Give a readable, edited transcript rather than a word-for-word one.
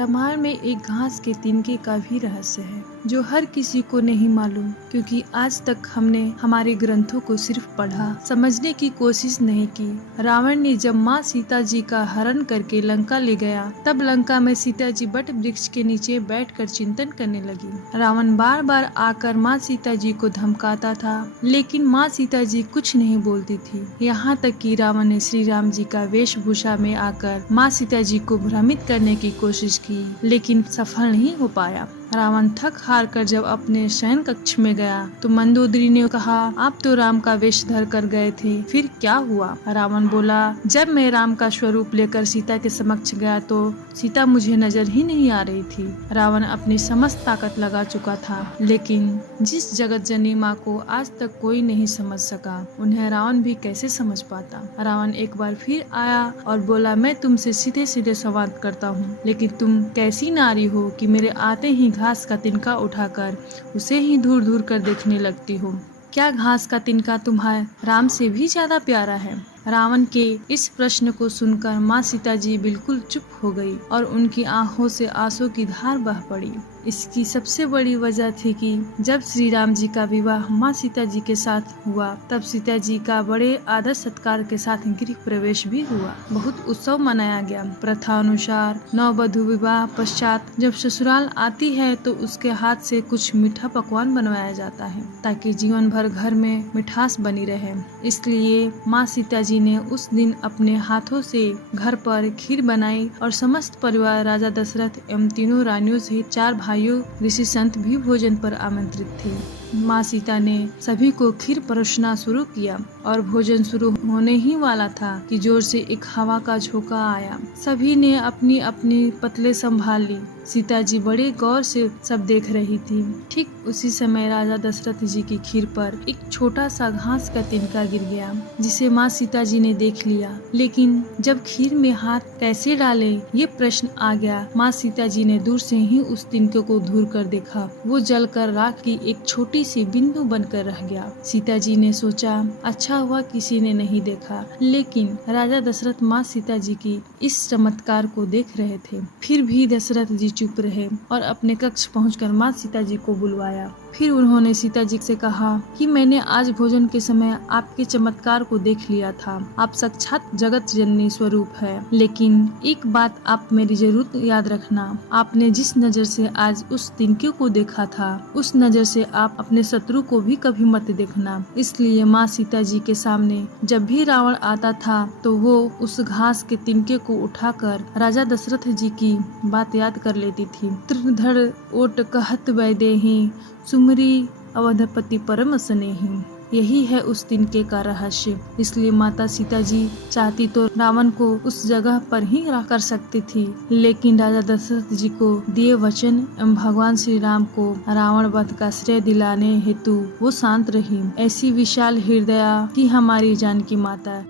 रामायण में एक घास के तिनके का भी रहस्य है जो हर किसी को नहीं मालूम, क्योंकि आज तक हमने हमारे ग्रंथों को सिर्फ पढ़ा, समझने की कोशिश नहीं की। रावण ने जब माँ सीता जी का हरण करके लंका ले गया, तब लंका में सीता जी बट वृक्ष के नीचे बैठकर चिंतन करने लगी। रावण बार बार आकर माँ सीता जी को धमकाता था, लेकिन माँ सीता जी कुछ नहीं बोलती थी। यहाँ तक कि रावण ने श्री राम जी का वेशभूषा में आकर माँ सीता जी को भ्रमित करने की कोशिश की, लेकिन सफल नहीं हो पाया। रावण थक हार कर जब अपने शयन कक्ष में गया तो मंदोदरी ने कहा, आप तो राम का वेश धर कर गए थे, फिर क्या हुआ? रावण बोला, जब मैं राम का स्वरूप लेकर सीता के समक्ष गया तो सीता मुझे नजर ही नहीं आ रही थी। रावण अपनी समस्त ताकत लगा चुका था, लेकिन जिस जगत जननी माँ को आज तक कोई नहीं समझ सका, उन्हें रावण भी कैसे समझ पाता। रावण एक बार फिर आया और बोला, मैं तुमसे सीधे सीधे संवाद करता हूँ, लेकिन तुम कैसी नारी हो कि मेरे आते ही घास का तिनका उठाकर उसे ही दूर दूर कर देखने लगती हो। क्या घास का तिनका तुम्हारे राम से भी ज्यादा प्यारा है? रावण के इस प्रश्न को सुनकर माँ सीता जी बिल्कुल चुप हो गई और उनकी आंखों से आंसू की धार बह पड़ी। इसकी सबसे बड़ी वजह थी कि जब श्री राम जी का विवाह माँ सीता जी के साथ हुआ, तब सीता जी का बड़े आदर सत्कार के साथ गृह प्रवेश भी हुआ। बहुत उत्सव मनाया गया। प्रथा अनुसार नववधु विवाह पश्चात जब ससुराल आती है तो उसके हाथ से कुछ मीठा पकवान बनवाया जाता है, ताकि जीवन भर घर में मिठास बनी रहे। इसलिए माँ सीता जी ने उस दिन अपने हाथों से घर पर खीर बनाई और समस्त परिवार राजा दशरथ एवं तीनों रानियों सहित 4 भाइयों ऋषि संत भी भोजन पर आमंत्रित थे। माँ सीता ने सभी को खीर परोसना शुरू किया और भोजन शुरू होने ही वाला था कि जोर से एक हवा का झोंका आया। सभी ने अपनी अपनी पतले संभाल ली। सीता जी बड़े गौर से सब देख रही थी। ठीक उसी समय राजा दशरथ जी की खीर पर एक छोटा सा घास का तिनका गिर गया, जिसे माँ सीता जी ने देख लिया, लेकिन जब खीर में हाथ कैसे डाले ये प्रश्न आ गया। माँ सीता जी ने दूर से ही उस तिनके को दूर कर देखा। वो जलकर राख की एक छोटी सी बिंदु बनकर रह गया। सीता जी ने सोचा, अच्छा हुआ किसी ने नहीं देखा, लेकिन राजा दशरथ माँ सीता जी की इस चमत्कार को देख रहे थे। फिर भी दशरथ जी चुप रहे और अपने कक्ष पहुंचकर माँ सीता जी को बुलवाया। फिर उन्होंने सीता जी से कहा कि मैंने आज भोजन के समय आपके चमत्कार को देख लिया था। आप साक्षात जगत जननी स्वरूप है, लेकिन एक बात आप मेरी जरूर याद रखना। आपने जिस नजर से आज उस तिनके को देखा था, उस नजर से आप अपने शत्रु को भी कभी मत देखना। इसलिए माँ सीता जी के सामने जब भी रावण आता था तो वो उस घास के तिनके को उठाकर राजा दशरथ जी की बात याद कर लेती थी। त्रिधर ओट कहत वैदेही सुमरी अवधपति परम स्नेही। यही है उस तिनके का रहस्य। इसलिए माता सीता जी चाहती तो रावण को उस जगह पर ही कर सकती थी, लेकिन राजा दशरथ जी को दिए वचन एवं भगवान श्री राम को रावण वध का श्रेय दिलाने हेतु वो शांत रही। ऐसी विशाल हृदया की हमारी जानकी माता